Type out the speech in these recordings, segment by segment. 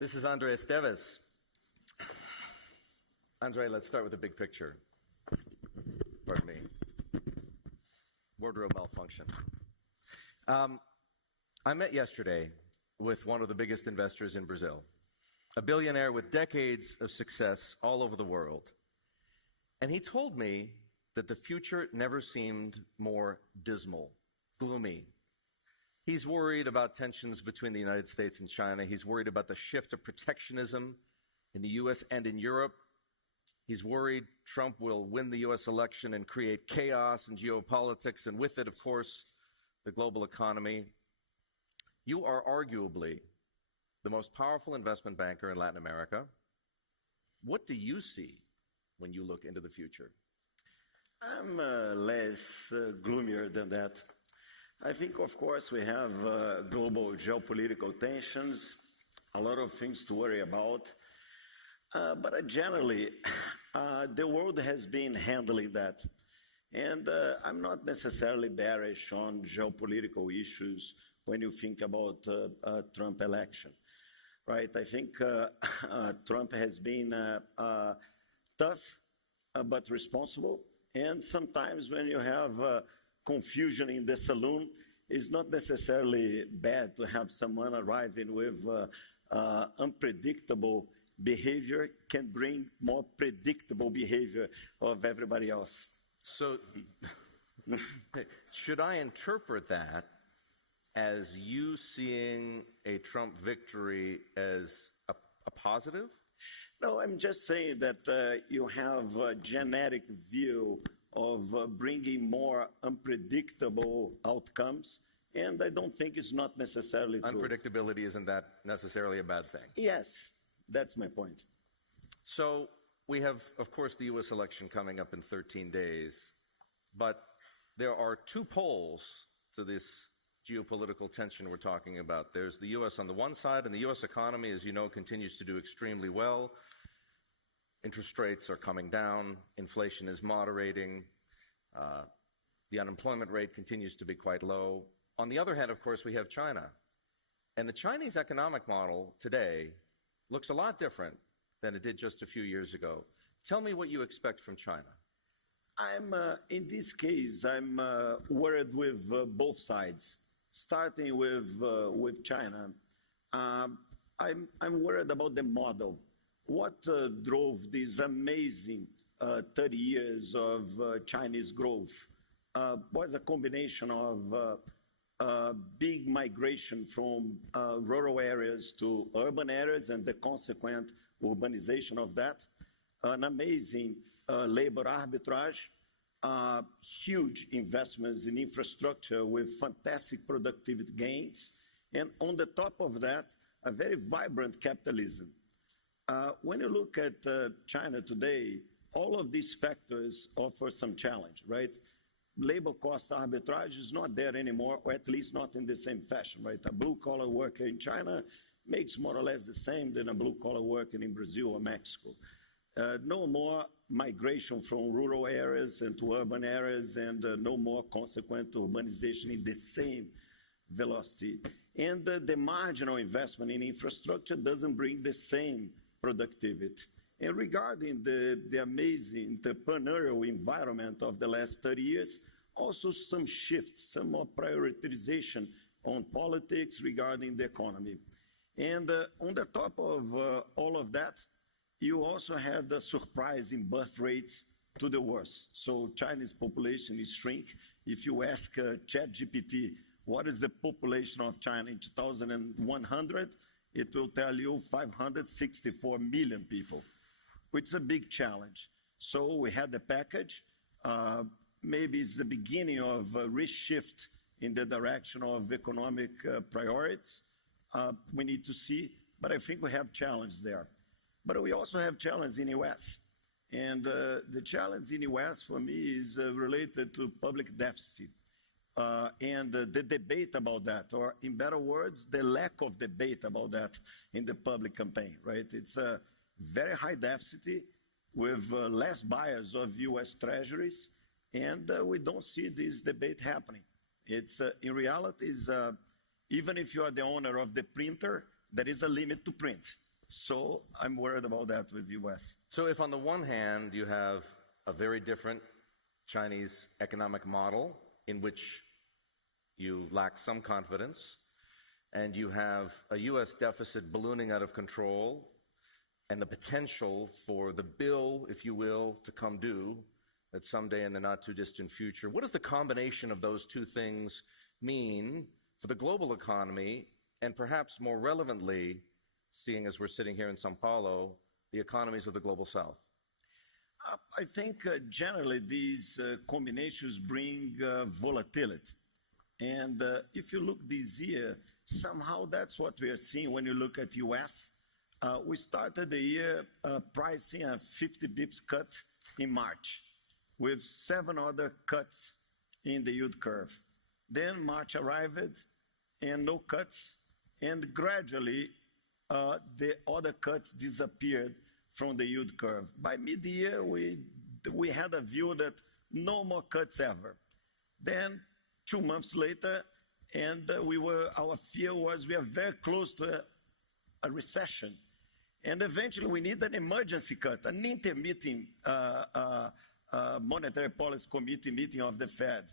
This is André Esteves. André, let's start with the big picture. Pardon me. Wardrobe malfunction. I met yesterday with one of the biggest investors in Brazil, a billionaire with decades of success all over the world. And he told me that the future never seemed more dismal, gloomy. He's worried about tensions between the United States and China. He's worried about the shift of protectionism in the U.S. and in Europe. He's worried Trump will win the U.S. election and create chaos in geopolitics, and with it, of course, the global economy. You are arguably the most powerful investment banker in Latin America. What do you see when you look into the future? I'm less gloomier than that. I think, of course, we have global geopolitical tensions, a lot of things to worry about. But generally, the world has been handling that. And I'm not necessarily bearish on geopolitical issues when you think about Trump election, right? I think Trump has been tough but responsible. And sometimes when you have confusion in the saloon, it's not necessarily bad to have someone arriving with unpredictable behavior can bring more predictable behavior of everybody else. So should I interpret that as you seeing a Trump victory as a positive? No, I'm just saying that you have a genetic view of bringing more unpredictable outcomes, and I don't think it's not necessarily true. Unpredictability isn't that necessarily a bad thing? Yes, that's my point. So we have, of course, the U.S. election coming up in 13 days, but there are two poles to this geopolitical tension we're talking about. There's the U.S. on the one side, and the U.S. economy, as you know, continues to do extremely well. Interest rates are coming down, inflation is moderating, the unemployment rate continues to be quite low. On the other hand, of course, we have China. And the Chinese economic model today looks a lot different than it did just a few years ago. Tell me what you expect from China. In this case, I'm worried with both sides. Starting with China, I'm worried about the model. What drove this amazing 30 years of Chinese growth was a combination of big migration from rural areas to urban areas and the consequent urbanization of that, an amazing labor arbitrage, huge investments in infrastructure with fantastic productivity gains, and on the top of that, a very vibrant capitalism. When you look at China today, all of these factors offer some challenge, right? Labor cost arbitrage is not there anymore, or at least not in the same fashion, right? A blue-collar worker in China makes more or less the same than a blue-collar worker in Brazil or Mexico. No more migration from rural areas into urban areas, and no more consequent urbanization in the same velocity. And the marginal investment in infrastructure doesn't bring the same productivity. And regarding the amazing entrepreneurial environment of the last 30 years, also some shifts, some more prioritization on politics regarding the economy. And on the top of all of that, you also had the surprise in birth rates to the worst. So Chinese population is shrink. If you ask ChatGPT, what is the population of China in 2100, it will tell you 564 million people, which is a big challenge. So we had the package. Maybe it's the beginning of a reshift in the direction of economic priorities. We need to see, but I think we have challenge there. But we also have challenge in the U.S. And the challenge in the U.S. for me is related to public deficit. And the debate about that, or in better words, the lack of debate about that in the public campaign, right? It's a very high deficit with less buyers of U.S. treasuries, and we don't see this debate happening. It's, in reality, even if you are the owner of the printer, there is a limit to print. So I'm worried about that with the US. So if on the one hand you have a very different Chinese economic model in which you lack some confidence, and you have a US deficit ballooning out of control, and the potential for the bill, if you will, to come due at someday in the not too distant future, what does the combination of those two things mean for the global economy, and perhaps more relevantly, seeing as we're sitting here in São Paulo, the economies of the global south? I think generally these combinations bring volatility. And if you look this year, somehow that's what we are seeing when you look at US. We started the year pricing a 50 bips cut in March, with 7 other cuts in the yield curve. Then March arrived and no cuts, and gradually the other cuts disappeared from the yield curve. By mid-year, we had a view that no more cuts ever. Then 2 months later, and our fear was we are very close to a recession. And eventually we need an emergency cut, an intermeeting monetary policy committee meeting of the Fed.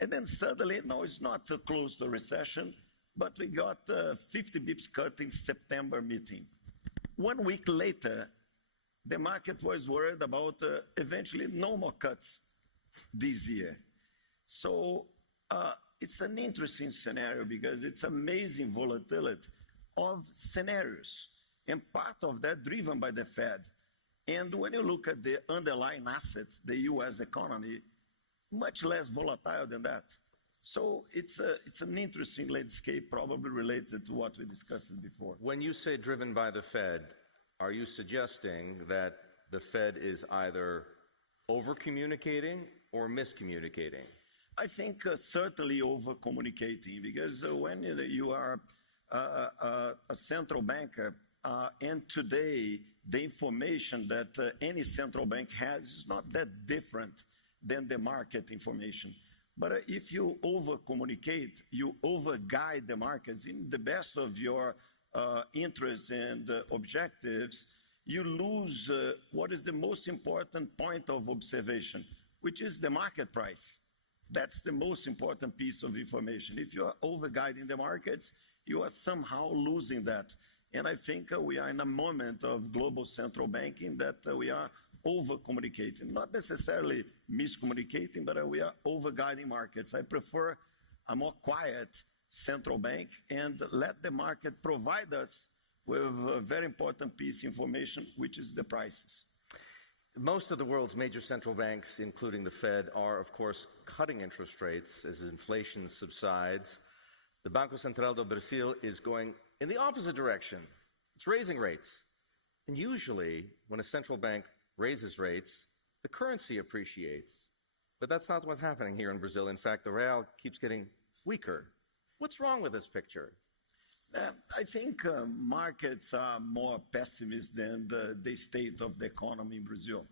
And then suddenly, no, it's not close to a recession, but we got 50 bips cut in September meeting. 1 week later, the market was worried about eventually no more cuts this year. So it's an interesting scenario because it's amazing volatility of scenarios, and part of that driven by the Fed. And when you look at the underlying assets, the US economy, much less volatile than that. So it's an interesting landscape, probably related to what we discussed before. When you say driven by the Fed, are you suggesting that the Fed is either over-communicating or miscommunicating? I think certainly over-communicating, because when you are a central banker, and today the information that any central bank has is not that different than the market information. But if you over-communicate, you over-guide the markets in the best of your interests and objectives, you lose what is the most important point of observation, which is the market price. That's the most important piece of information. If you are over-guiding the markets, you are somehow losing that. And I think we are in a moment of global central banking that we are over-communicating, not necessarily miscommunicating, but we are over-guiding markets. I prefer a more quiet central bank and let the market provide us with a very important piece of information, which is the prices. Most of the world's major central banks, including the Fed, are, of course, cutting interest rates as inflation subsides. The Banco Central do Brasil is going in the opposite direction. It's raising rates. And usually, when a central bank raises rates, the currency appreciates. But that's not what's happening here in Brazil. In fact, the real keeps getting weaker. What's wrong with this picture? I think markets are more pessimist than the state of the economy in Brazil.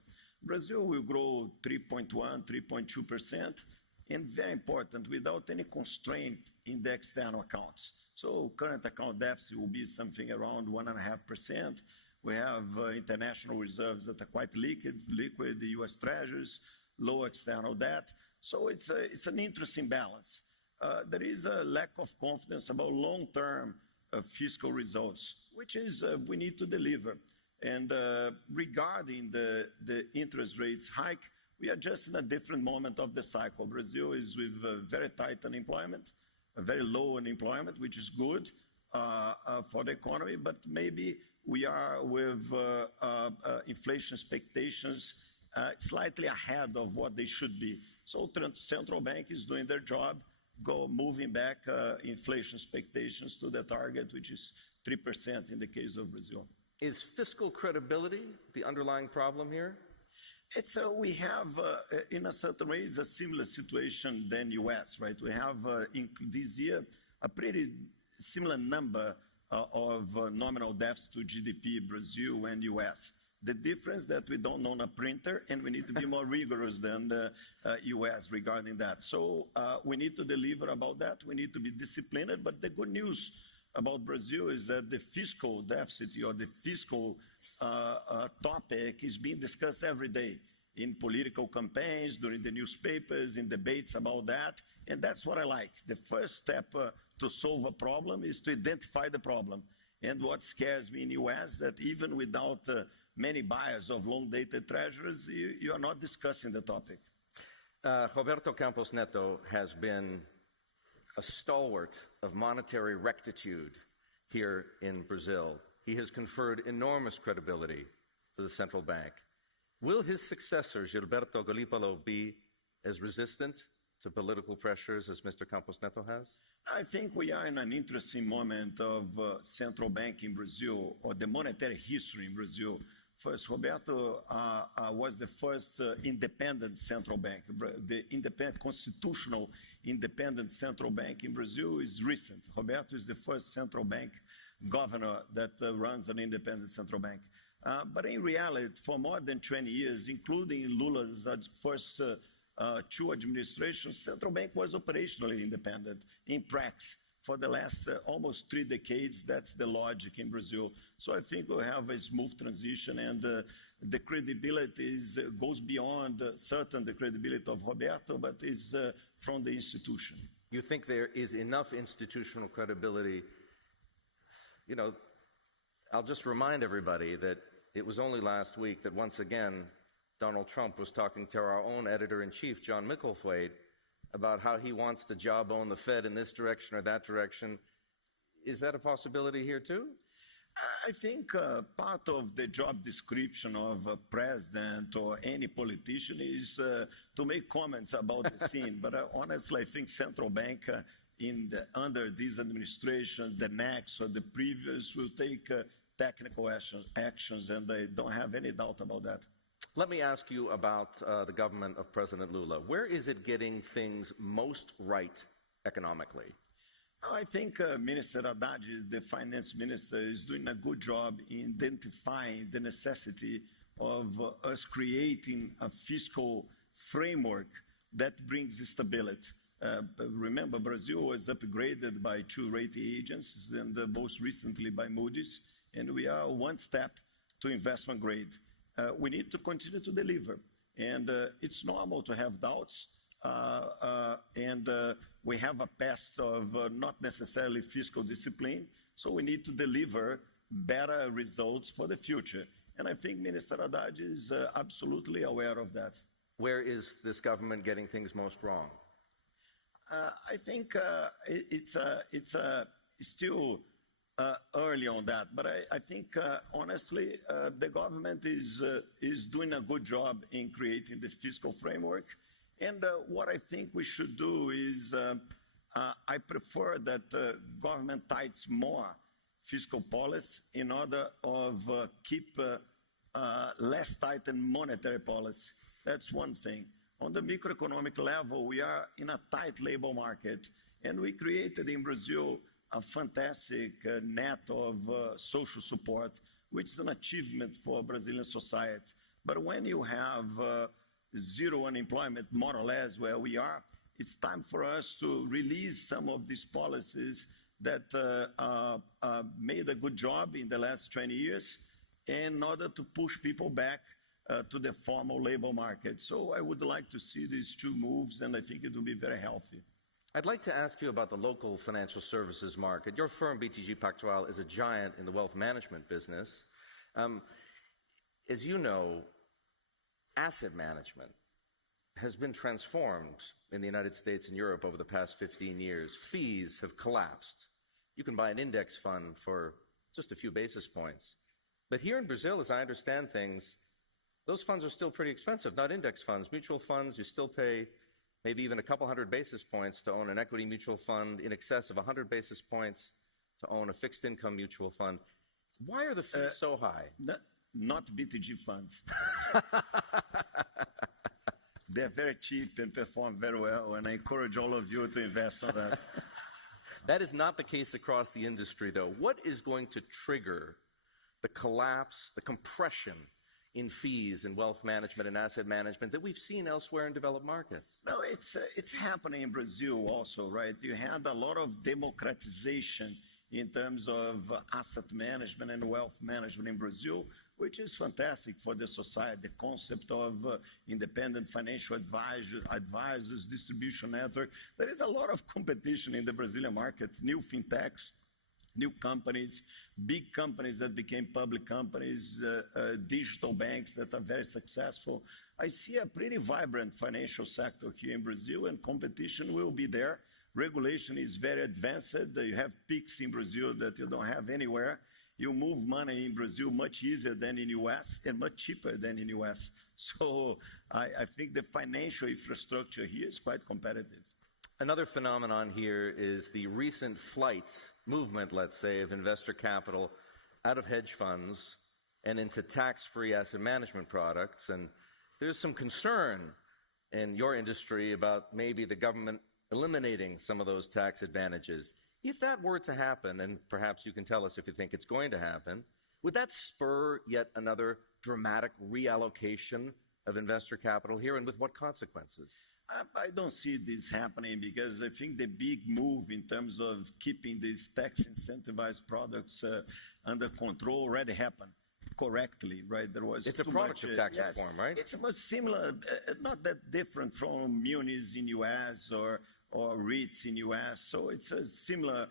Brazil will grow 3.1%, 3.2%, and very important, without any constraint in the external accounts. So current account deficit will be something around 1.5%. We have international reserves that are quite liquid, the US Treasuries, low external debt. So it's an interesting balance. There is a lack of confidence about long-term fiscal results, which is we need to deliver. And regarding the interest rates hike, we are just in a different moment of the cycle. Brazil is with very tight unemployment, a very low unemployment, which is good for the economy, but maybe we are with inflation expectations slightly ahead of what they should be. So central bank is doing their job, moving back inflation expectations to the target, which is 3% in the case of Brazil. Is fiscal credibility the underlying problem here? We have, in a certain way, it's a similar situation than US, right? We have this year a pretty similar number of nominal deficit to GDP, Brazil and US. The difference that we don't own a printer, and we need to be more rigorous than the US regarding that. So we need to deliver about that. We need to be disciplined, but the good news about Brazil is that the fiscal deficit or the fiscal topic is being discussed every day in political campaigns, during the newspapers, in debates about that. And that's what I like. The first step to solve a problem is to identify the problem. And what scares me in the U.S. that even without many buyers of long-dated treasuries, you are not discussing the topic. Roberto Campos Neto has been a stalwart of monetary rectitude here in Brazil. He has conferred enormous credibility to the central bank. Will his successor, Gilberto Galípolo, be as resistant to political pressures as Mr. Campos Neto has? I think we are in an interesting moment of central bank in Brazil, or the monetary history in Brazil. First, Roberto was the first independent central bank. The independent, constitutional independent central bank in Brazil is recent. Roberto is the first central bank governor that runs an independent central bank. But in reality, for more than 20 years, including Lula's first two administrations, central bank was operationally independent in practice. For the last almost 3 decades, that's the logic in Brazil. So I think we'll have a smooth transition, and the credibility goes beyond certain the credibility of Roberto, but is from the institution. You think there is enough institutional credibility? You know, I'll just remind everybody that it was only last week that once again Donald Trump was talking to our own editor-in-chief, John Micklethwait, about how he wants to jawbone the Fed in this direction or that direction. Is that a possibility here too? I think part of the job description of a president or any politician is to make comments about the scene. But honestly, I think central bank under this administration, the next or the previous, will take technical actions, and I don't have any doubt about that. Let me ask you about the government of President Lula. Where is it getting things most right economically? I think Minister Haddad, the finance minister, is doing a good job in identifying the necessity of us creating a fiscal framework that brings stability. Remember, Brazil was upgraded by 2 rating agencies, and most recently by Moody's, and we are one step to investment grade. We need to continue to deliver, and it's normal to have doubts, and we have a past of not necessarily fiscal discipline, so we need to deliver better results for the future. And I think Minister Haddad is absolutely aware of that. Where is this government getting things most wrong? I think it's still early on that, but I think honestly the government is doing a good job in creating the fiscal framework. And what I think we should do is I prefer that government tightens more fiscal policy in order of keep less tightened monetary policy. That's one thing. On the microeconomic level, we are in a tight labor market, and we created in Brazil a fantastic net of social support, which is an achievement for Brazilian society. But when you have zero unemployment, more or less where we are, it's time for us to release some of these policies that made a good job in the last 20 years in order to push people back to the formal labor market. So I would like to see these 2 moves, and I think it will be very healthy. I'd like to ask you about the local financial services market. Your firm, BTG Pactual, is a giant in the wealth management business. As you know, asset management has been transformed in the United States and Europe over the past 15 years. Fees have collapsed. You can buy an index fund for just a few basis points. But here in Brazil, as I understand things, those funds are still pretty expensive, not index funds. Mutual funds, you still pay maybe even a couple hundred basis points to own an equity mutual fund, in excess of 100 basis points to own a fixed income mutual fund. Why are the fees so high? Not BTG funds. They're very cheap and perform very well, and I encourage all of you to invest on that. That is not the case across the industry, though. What is going to trigger the collapse, the compression in fees in wealth management and asset management that we've seen elsewhere in developed markets? No, it's happening in Brazil also, right? You had a lot of democratization in terms of asset management and wealth management in Brazil, which is fantastic for the society. The concept of independent financial advisors, distribution network. There is a lot of competition in the Brazilian market, new fintechs, new companies, big companies that became public companies, digital banks that are very successful. I see a pretty vibrant financial sector here in Brazil, and competition will be there. Regulation is very advanced. You have peaks in Brazil that you don't have anywhere. You move money in Brazil much easier than in U.S. and much cheaper than in U.S. So I think the financial infrastructure here is quite competitive. Another phenomenon here is the recent movement, let's say, of investor capital out of hedge funds and into tax-free asset management products. And there's some concern in your industry about maybe the government eliminating some of those tax advantages. If that were to happen, and perhaps you can tell us if you think it's going to happen, would that spur yet another dramatic reallocation of investor capital here, and with what consequences? I don't see this happening because I think the big move in terms of keeping these tax incentivized products under control already happened correctly, right? It's a product of tax reform, right? It's much similar, not that different from munis in U.S. or REITs in U.S. So it's a similar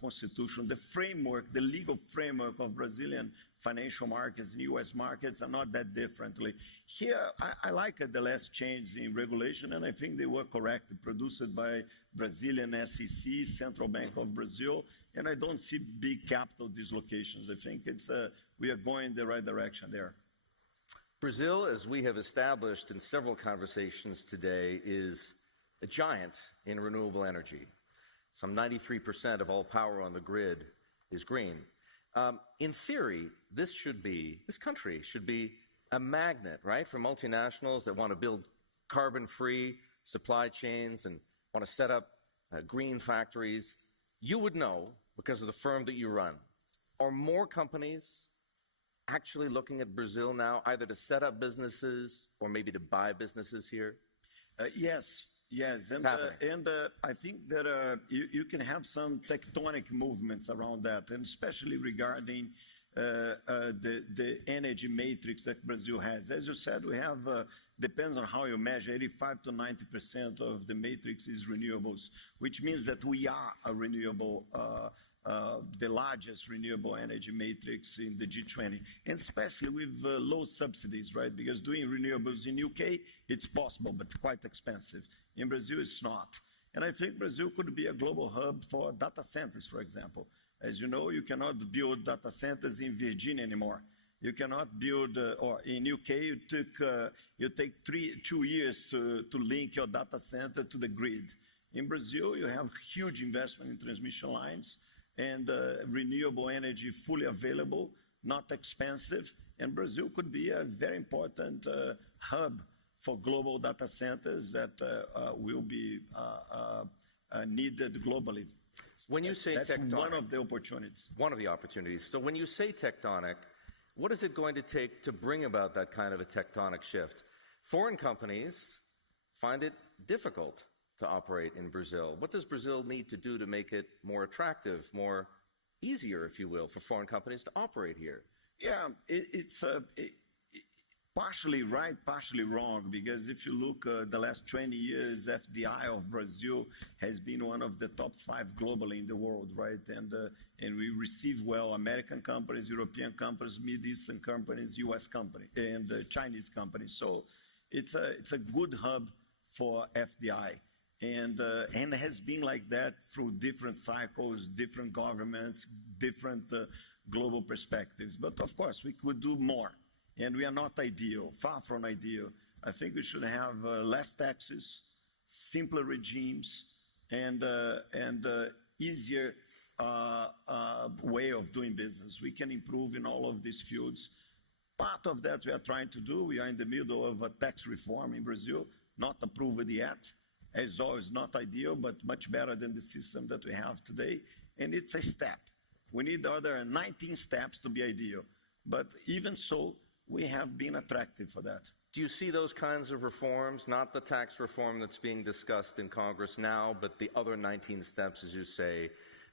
constitution. The framework, the legal framework of Brazilian financial markets and U.S. markets are not that differently. Here, I like the last change in regulation, and I think they were correct, produced by Brazilian SEC, Central Bank of Brazil, and I don't see big capital dislocations. I think we are going the right direction there. Brazil, as we have established in several conversations today, is a giant in renewable energy. Some 93% of all power on the grid is green. In theory, this country should be a magnet, right, for multinationals that want to build carbon-free supply chains and want to set up green factories. You would know, because of the firm that you run, are more companies actually looking at Brazil now, either to set up businesses or maybe to buy businesses here? Yes, and I think that you can have some tectonic movements around that, and especially regarding the energy matrix that Brazil has. As you said, we have, depends on how you measure, 85 to 90% of the matrix is renewables, which means that we are a renewable, the largest renewable energy matrix in the G20, and especially with low subsidies, right? Because doing renewables in UK, it's possible, but quite expensive. In Brazil, it's not. And I think Brazil could be a global hub for data centers, for example. As you know, you cannot build data centers in Virginia anymore. You cannot build, or in UK, you take 2 years to link your data center to the grid. In Brazil, you have huge investment in transmission lines and renewable energy fully available, not expensive. And Brazil could be a very important hub for global data centers that will be needed globally. When you say that's tectonic, one of the opportunities. One of the opportunities. So when you say tectonic, what is it going to take to bring about that kind of a tectonic shift? Foreign companies find it difficult to operate in Brazil. What does Brazil need to do to make it more attractive, more easier, if you will, for foreign companies to operate here? Yeah, it's partially right, partially wrong, because if you look the last 20 years, FDI of Brazil has been one of the top 5 globally in the world, right? And we receive well American companies, European companies, Middle Eastern companies, US companies, and Chinese companies. So it's a good hub for FDI. And has been like that through different cycles, different governments, different global perspectives. But of course, we could do more. And we are not ideal, far from ideal. I think we should have less taxes, simpler regimes, and easier way of doing business. We can improve in all of these fields. Part of that we are trying to do. We are in the middle of a tax reform in Brazil, not approved yet. As always, not ideal, but much better than the system that we have today. And it's a step. We need the other 19 steps to be ideal. But even so, we have been attractive for that. Do you see those kinds of reforms, not the tax reform that's being discussed in Congress now, but the other 19 steps, as you say,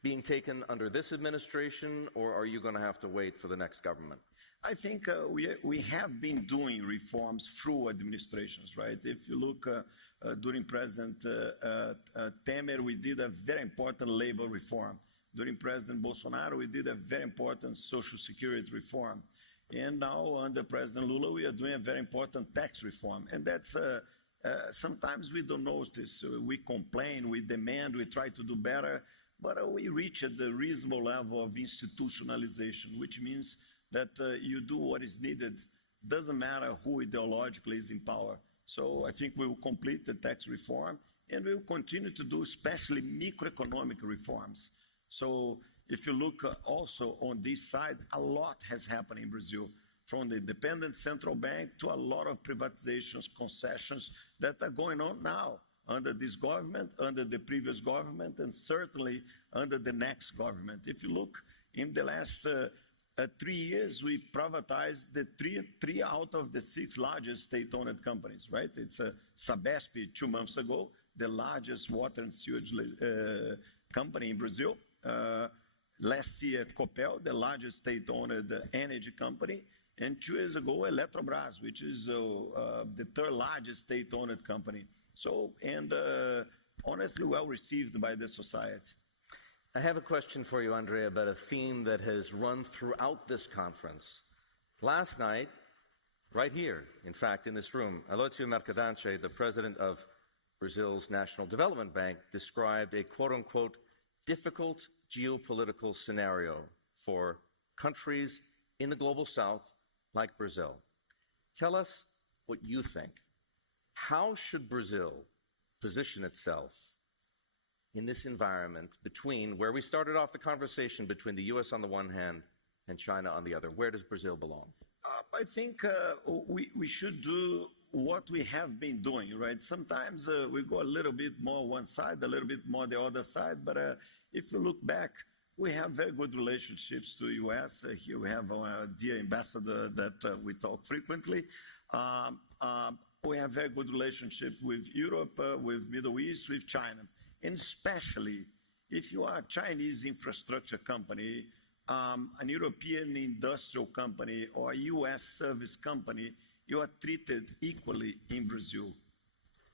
being taken under this administration, or are you going to have to wait for the next government? I think we have been doing reforms through administrations, right? If you look during President Temer, we did a very important labor reform. During President Bolsonaro, we did a very important social security reform. And now under President Lula, we are doing a very important tax reform. And that's sometimes we don't notice. We complain, we demand, we try to do better, but we reach at the reasonable level of institutionalization, which means that you do what is needed. Doesn't matter who ideologically is in power. So I think we will complete the tax reform, and we will continue to do especially microeconomic reforms. So if you look also on this side, a lot has happened in Brazil, from the independent central bank to a lot of privatizations, concessions that are going on now under this government, under the previous government, and certainly under the next government. If you look in the last 3 years, we privatized the three out of the 6 largest state-owned companies, right? It's Sabesp 2 months ago, the largest water and sewage company in Brazil. Last year, Copel, the largest state-owned energy company. And 2 years ago, Eletrobras, which is the 3rd largest state-owned company. So, and honestly, well received by the society. I have a question for you, André, about a theme that has run throughout this conference. Last night, right here, in fact, in this room, Aloysio Mercadante, the president of Brazil's National Development Bank, described a quote-unquote difficult geopolitical scenario for countries in the global south like Brazil. Tell us what you think. How should Brazil position itself in this environment between where we started off the conversation between the U.S. on the one hand and China on the other? Where does Brazil belong? I think we should do what we have been doing, right? Sometimes we go a little bit more one side, a little bit more the other side, but if you look back, we have very good relationships to the U.S. Here we have our dear ambassador that we talk frequently. We have very good relationship with Europe, with Middle East, with China. And especially if you are a Chinese infrastructure company, an European industrial company, or a U.S. service company, you are treated equally in Brazil.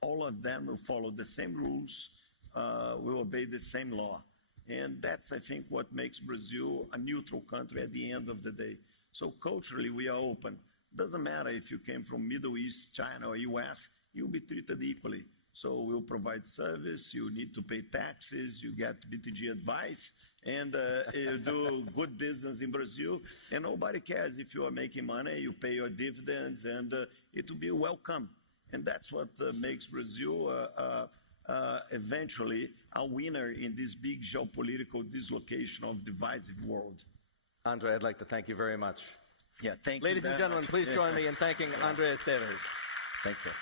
All of them will follow the same rules, will obey the same law. And that's, I think, what makes Brazil a neutral country at the end of the day. So culturally, we are open. Doesn't matter if you came from Middle East, China, or U.S., you'll be treated equally. So we'll provide service, you need to pay taxes, you get BTG advice, and you do good business in Brazil, and nobody cares if you are making money, you pay your dividends, and it will be welcome. And that's what makes Brazil eventually a winner in this big geopolitical dislocation of divisive world. André, I'd like to thank you very much. Yeah, thank you. Ladies and gentlemen, please join me in thanking André Esteves. Thank you.